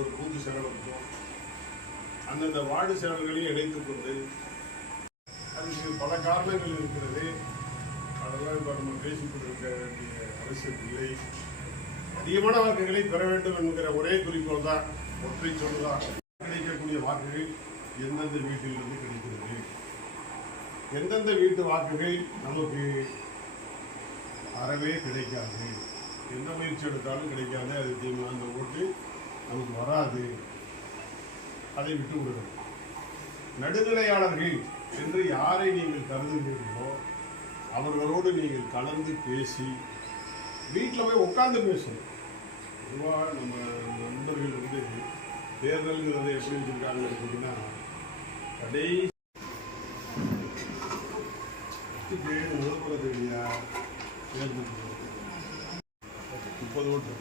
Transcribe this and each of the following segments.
ஒவ்வொரு பூத்து செயலருக்கும் அந்தந்த வார்டு செயலர்களையும் இணைத்துக் கொண்டு அதுக்கு பல காரணங்கள் இருக்கிறது. அதெல்லாம் இப்போ நம்ம பேசிக்கொண்டிருக்க வேண்டிய அவசியம் இல்லை. அதிகமான வாக்குகளை பெற வேண்டும் என்கிற ஒரே குறிக்கோள் தான், ஒற்றை சொல்லுதான். கிடைக்கக்கூடிய வாக்குகள் எந்தெந்த வீட்டிலிருந்து கிடைக்கிறது, எந்தெந்த வீட்டு வாக்குகள் நமக்கு அறவே கிடைக்காது, எந்த முயற்சி எடுத்தாலும் கிடைக்காது, அது அந்த ஓட்டு நமக்கு வராது, அதை விட்டு விடுங்கள். நடுநிலையாளர்கள் என்று யாரை நீங்கள் கருதுகிறீர்களோ அவர்களோடு நீங்கள் கலந்து பேசி வீட்டில் போய் உட்கார்ந்து பேசணும். பொதுவாக நம்ம நண்பர்கள் தேர்தல்ங்கிறத எப்படி வச்சிருக்காங்க அப்படின்னா, கடைசி முதல்வரையா தேர்தல் 30 ஓட்டு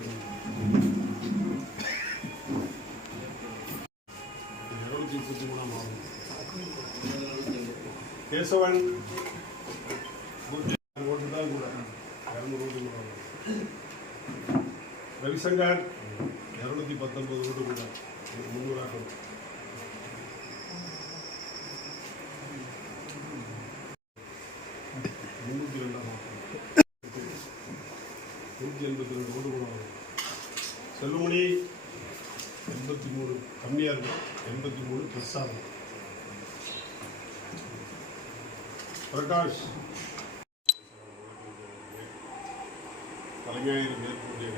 233ஆம் ஆகும். கேசவன் ஓட்டு தான் கூட 200 ஓட்டு கூட. ரவிசங்கர் 219 ஓட்டு கூட 300 ஆகும். செல்லுமணி 83 கம்மியாக இருக்கும், 83 ப்ளஸ் ஆகும். பிரகாஷ் தலைமையாயிர மேற்கூட்டிய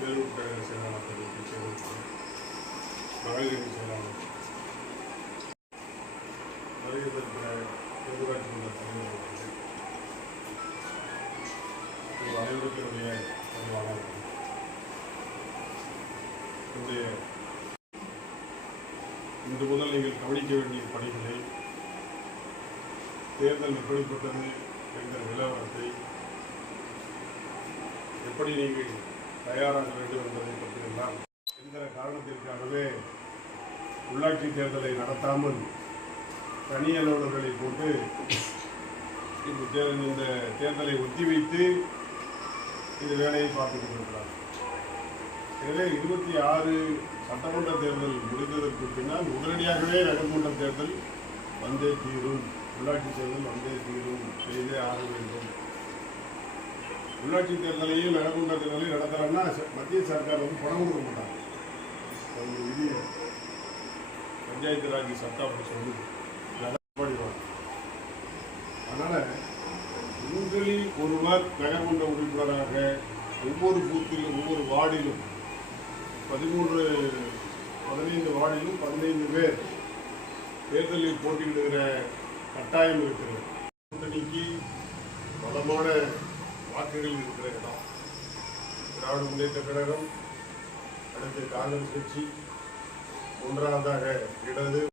வேலூர் கழக செயலாளர் மகளிர் செயலாளர் வருகிறதற்கிற பேரூராட்சி மன்ற தலைவர் அனைவருடைய பதிவாளர் இன்று முதல் நீங்கள் கவனிக்க வேண்டிய பணிகளை, தேர்தல் எப்படிப்பட்டது என்கிற நிலவரத்தை, எப்படி நீங்கள் தயாராக வேண்டும் என்பதை பற்றியெல்லாம் என்கிற காரணத்திற்காகவே உள்ளாட்சி தேர்தலை நடத்தாமல் தனி அலுவலர்களை போட்டு இந்த தேர்தலை ஒத்திவைத்து இந்த வேலையை பார்த்துக் கொண்டிருக்கிறார். எனவே 26 சட்டமன்ற தேர்தல் முடிந்ததற்கு பின்னால் உடனடியாகவே நகர்மன்ற தேர்தல் வந்தே தீரும், உள்ளாட்சி தேர்தல் வந்தே தீரும், செய்தே ஆக வேண்டும். உள்ளாட்சி தேர்தலையும் நகர்மன்ற தேர்தலையும் நடத்துறாங்கன்னா மத்திய சர்க்கார் பணம் கொடுக்க மாட்டாங்க. அவங்க விதிய பஞ்சாயத்து ராஜ் சட்டம் அப்படி சொல்லுது. அதனால உங்களில் ஒருவர் நகர்மன்ற உறுப்பினராக ஒவ்வொரு பூத்திலும் ஒவ்வொரு வார்டிலும் 15 வார்டிலும் 15 பேர் தேர்தலில் போட்டியிடுகிற கட்டாயம் இருக்கிறது. கூட்டணிக்கு பலமான வாக்குகள் இருக்கிற இடம் திராவிட முன்னேற்ற கழகம், அடுத்து காங்கிரஸ் கட்சி, மூன்றாவதாக இடது